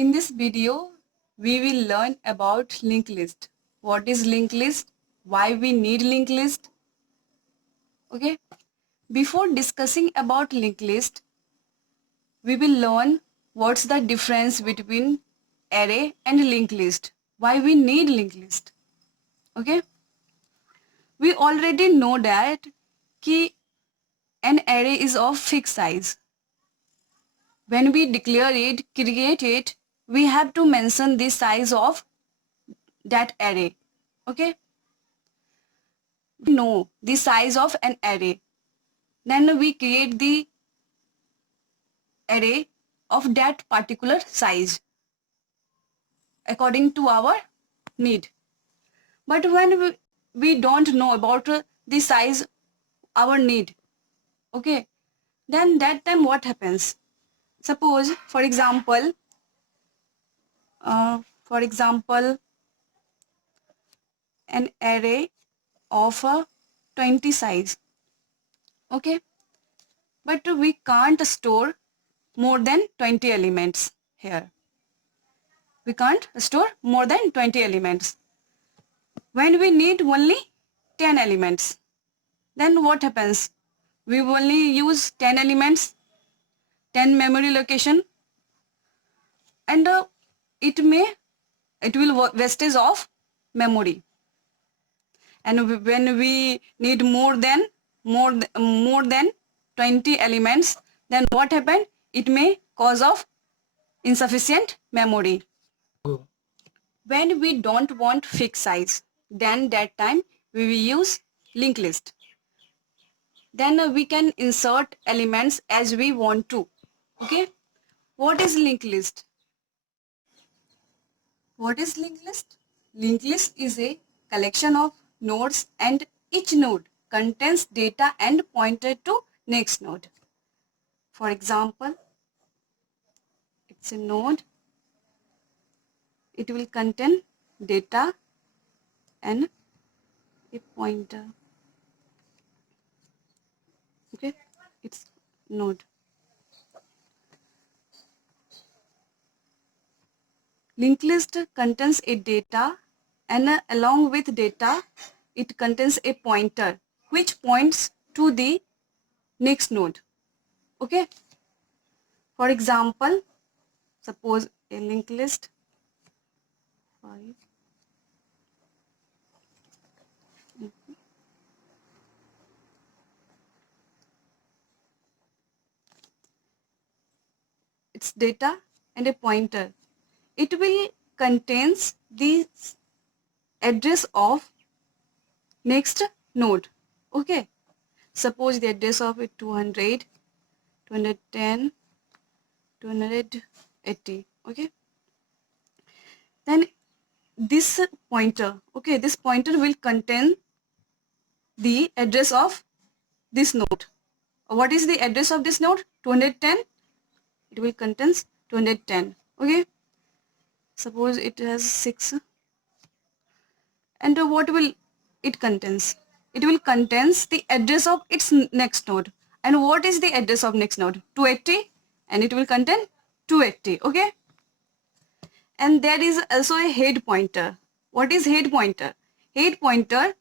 In this video, we will learn about linked list. What is linked list? Why we need linked list? Okay. Before discussing about linked list, we will learn what's the difference between array and linked list. Why we need linked list? Okay. We already know that an array is of fixed size. When we declare it, create it, we have to mention the size of that array. Okay. We know the size of an array. Then we create the array of that particular size according to our need. But when we don't know about the size, our need, okay, then that time what happens? Suppose, for example, uh, for example, an array of a 20 size, okay, but we can't store more than 20 elements here. We can't store more than 20 elements. When we need only 10 elements, then what happens? We only use 10 elements, 10 memory location, and it will wastage of memory. And when we need more than 20 elements, then what happen? It may cause of insufficient memory. When we don't want fixed size, then that time we will use linked list. Then we can insert elements as we want to. Okay. What is linked list? What is linked list? Linked list is a collection of nodes and each node contains data and pointer to next node. For example, it's a node. It will contain data and a pointer. Okay, it's node. Linked list contains a data and along with data it contains a pointer which points to the next node. Okay. For example, suppose a linked list 5. It's data and a pointer. It will contains the address of next node. Okay. Suppose the address of it 200, 210, 280. Okay. Then this pointer, okay, this pointer will contain the address of this node. What is the address of this node? 210. It will contains 210. Okay. Suppose it has 6. And what will it contains? It will contains the address of its next node. And what is the address of next node? 280, and it will contain 280. Okay. And there is also a head pointer. What is head pointer? Head pointer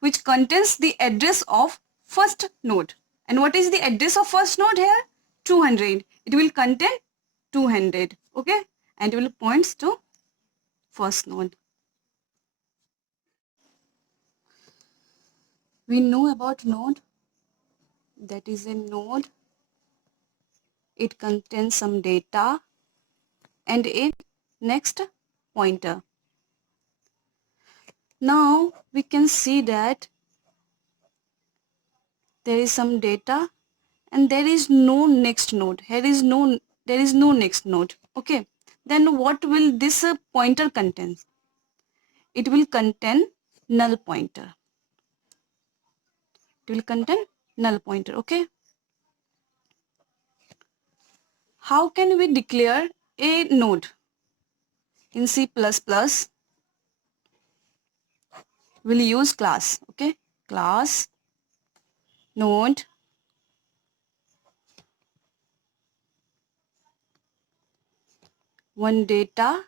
which contains the address of first node. And what is the address of first node here? 200. It will contain 200. Okay. And it will points to first node. We know about node. That is a node. It contains some data and a next pointer. Now we can see that there is some data and there is no next node. There is no next node. Okay. Then what will this pointer contain? It will contain null pointer. It will contain null pointer. Okay. How can we declare a node? In C++, we'll use class. Okay. Class node one data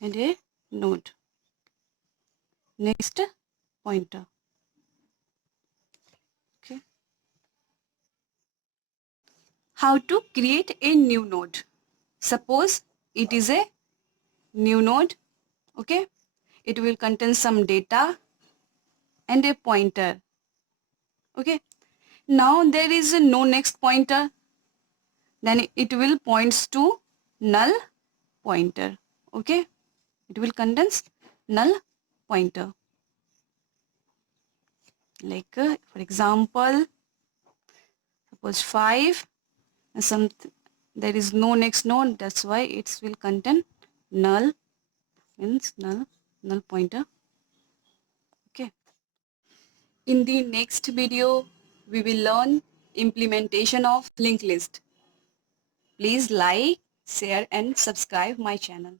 and a node. Next pointer. Okay. How to create a new node? Suppose it is a new node. Okay. It will contain some data and a pointer. Okay. Now there is no next pointer. Then it will points to null pointer. Okay. It will contains null pointer. Like for example, suppose 5 and some there is no next node, that's why it will contain null, means null pointer. Okay. In the next video we will learn implementation of linked list. Please like, share and subscribe my channel.